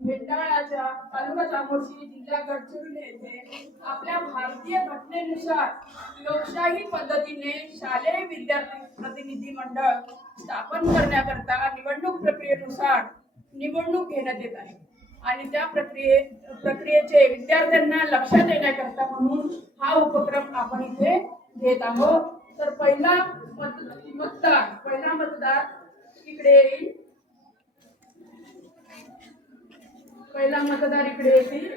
भेंडाळाच्या तालुका चामोर्शी जिल्हा गडचिरोली येथे आपल्या भारतीय घटनेनुसार लोकशाही पद्धतीने शालेय विद्यार्थी प्रतिनिधी मंडळ स्थापन करण्याकरता निवडणूक प्रक्रियेनुसार निवडणूक घेण्यात येत आहे आणि त्या प्रक्रियेचे विद्यार्थ्यांना लक्षात येण्याकरता म्हणून हा उपक्रम आपण इथे घेत आहोत। तर पहिला मतदार इकडे येईल। पहिला मतदार इकडे येतील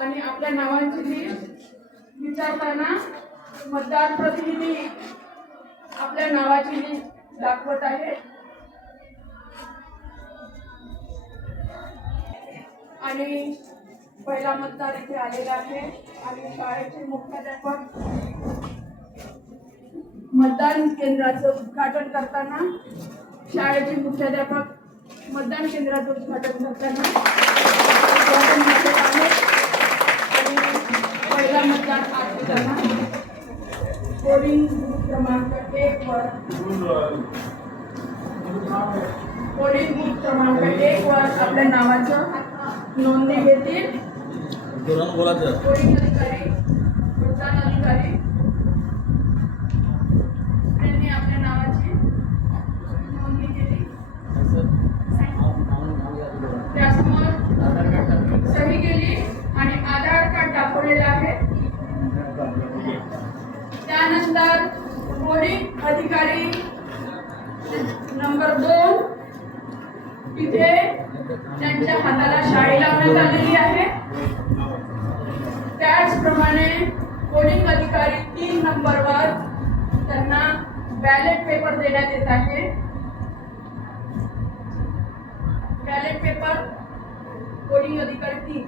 आणि आपल्या नावांची लिस्ट विचारताना मतदार प्रतिनिधी आपल्या नावाची लिस्ट दाखवत आहे आणि पहिला मतदार इथे आलेला आहे आणि शाळेचे मुख्याध्यापक मतदान केंद्राचं उद्घाटन करताना शाळेचे मुख्याध्यापक मतदान केंद्राचं उद्घाटन करताना आणि पहिला मतदार असताना पोलिंग बूथ क्रमांक 1 वर आपल्या नावाचं नोंदणी घेतील पोलिंग अधिकारी मतदान अधिकारी त्यांनी आपल्या नावाची नोंदणी केली त्यासमोर सही केली आणि आधार कार्ड दाखवलेलं आहे। त्यानंतर पोलिंग अधिकारी नंबर 2 तिथे त्यांच्या हाताला शाई लावण्यात आलेली आहे। त्याचप्रमाणे पोलिंग अधिकारी 3 नंबरवर त्यांना बॅलेट पेपर देण्यात येत आहे। बॅलेट पेपर पोलिंग अधिकारी 3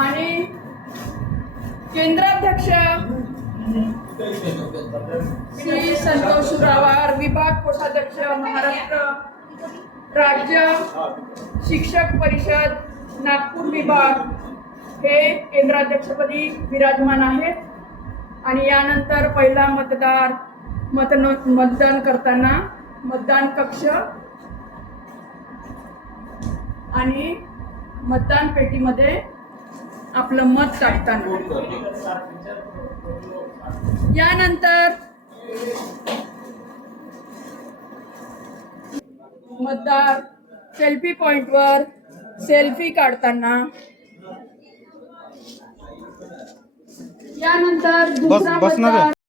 आणि केंद्राध्यक्ष श्री संतोष रावार, विभाग कोषाध्यक्ष महाराष्ट्र राज्य शिक्षक परिषद नागपूर विभाग हे केंद्राध्यक्षपदी विराजमान आहेत। आणि यानंतर पहिला मतदार मतदान करताना मतदान कक्ष आणि मतदान पेटीमध्ये आपलं मत टाकताना यानंतर मतदार सेल्फी पॉइंटवर सेल्फी काढताना यानंतर दुसरा मतदार